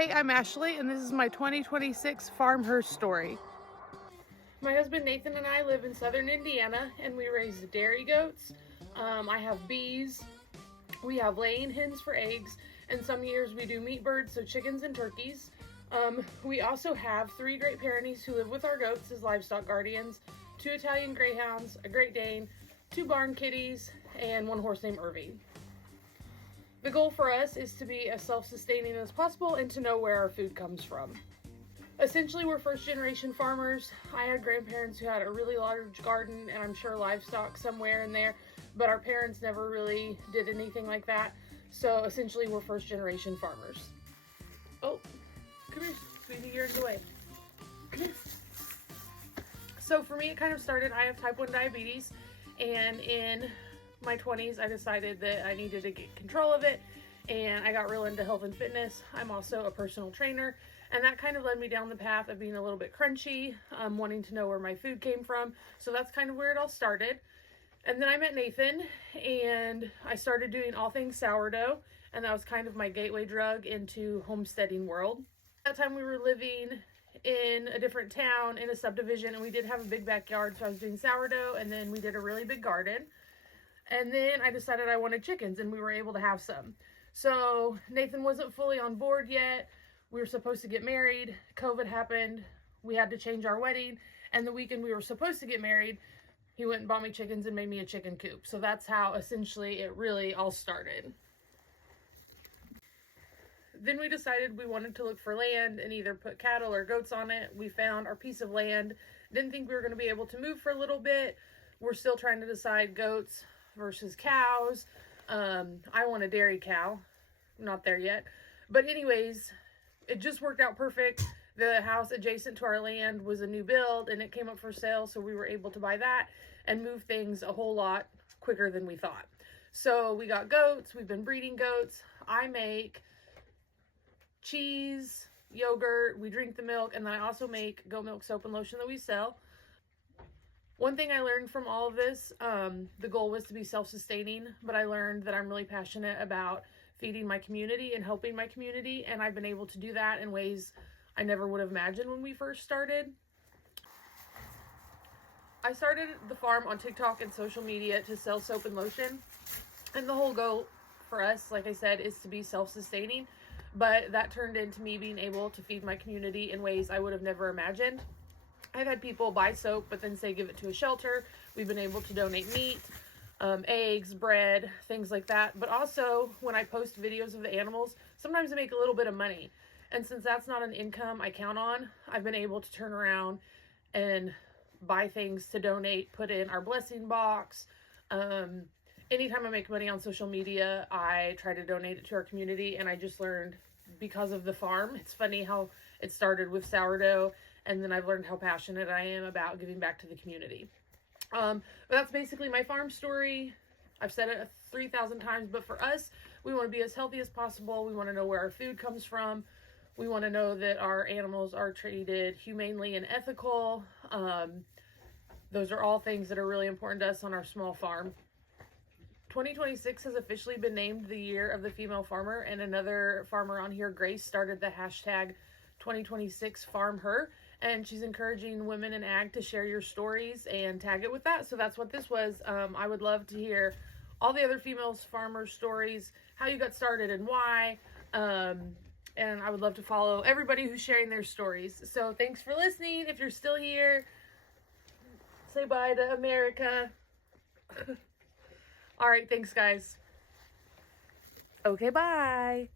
Hey, I'm Ashley, and this is my 2026 Farm Her story. My husband Nathan and I live in southern Indiana, and we raise dairy goats. I have bees. We have laying hens for eggs, and some years we do meat birds, so chickens and turkeys. We also have 3 Great Pyrenees who live with our goats as livestock guardians, 2 Italian Greyhounds, a Great Dane, 2 barn kitties, and 1 horse named Irving. The goal for us is to be as self-sustaining as possible and to know where our food comes from. Essentially, we're first-generation farmers. I had grandparents who had a really large garden, and I'm sure livestock somewhere in there, but our parents never really did anything like that. So essentially, we're first-generation farmers. Oh, come here, sweetie, you're in the way. Come here. So for me, it kind of started, I have type 1 diabetes, and in my 20s, I decided that I needed to get control of it, and I got real into health and fitness. I'm also a personal trainer, and that kind of led me down the path of being a little bit crunchy, wanting to know where my food came from. So that's kind of where it all started. And then I met Nathan, and I started doing all things sourdough, and that was kind of my gateway drug into homesteading world. At that time, we were living in a different town in a subdivision, and we did have a big backyard, so I was doing sourdough, and then we did a really big garden. And then I decided I wanted chickens, and we were able to have some. So Nathan wasn't fully on board yet. We were supposed to get married. COVID happened. We had to change our wedding. And the weekend we were supposed to get married, he went and bought me chickens and made me a chicken coop. So that's how essentially it really all started. Then we decided we wanted to look for land and either put cattle or goats on it. We found our piece of land. Didn't think we were going to be able to move for a little bit. We're still trying to decide goats versus cows. I want a dairy cow. I'm not there yet. But anyways, it just worked out perfect. The house adjacent to our land was a new build, and it came up for sale, so we were able to buy that and move things a whole lot quicker than we thought. So we got goats. We've been breeding goats. I make cheese, yogurt, we drink the milk, and then I also make goat milk soap and lotion that we sell. One thing I learned from all of this, the goal was to be self-sustaining, but I learned that I'm really passionate about feeding my community and helping my community, and I've been able to do that in ways I never would have imagined when we first started. I started the farm on TikTok and social media to sell soap and lotion, and the whole goal for us, like I said, is to be self-sustaining, but that turned into me being able to feed my community in ways I would have never imagined. I've had people buy soap, but then say give it to a shelter. We've been able to donate meat, eggs, bread, things like that. But also, when I post videos of the animals, sometimes I make a little bit of money. And since that's not an income I count on, I've been able to turn around and buy things to donate, put in our blessing box. Anytime I make money on social media, I try to donate it to our community. And I just learned because of the farm. It's funny how it started with sourdough, and then I've learned how passionate I am about giving back to the community. But that's basically my farm story. I've said it 3,000 times, but for us, we want to be as healthy as possible. We want to know where our food comes from. We want to know that our animals are treated humanely and ethical. Those are all things that are really important to us on our small farm. 2026 has officially been named the year of the female farmer, and another farmer on here, Grace, started the hashtag 2026 Farm Her, and she's encouraging women in ag to share your stories and tag it with that. So that's what this was. I would love to hear all the other females farmers stories, how you got started and why, and I would love to follow everybody who's sharing their stories. So thanks for listening. If you're still here, say bye to America. All right, thanks guys. Okay, bye.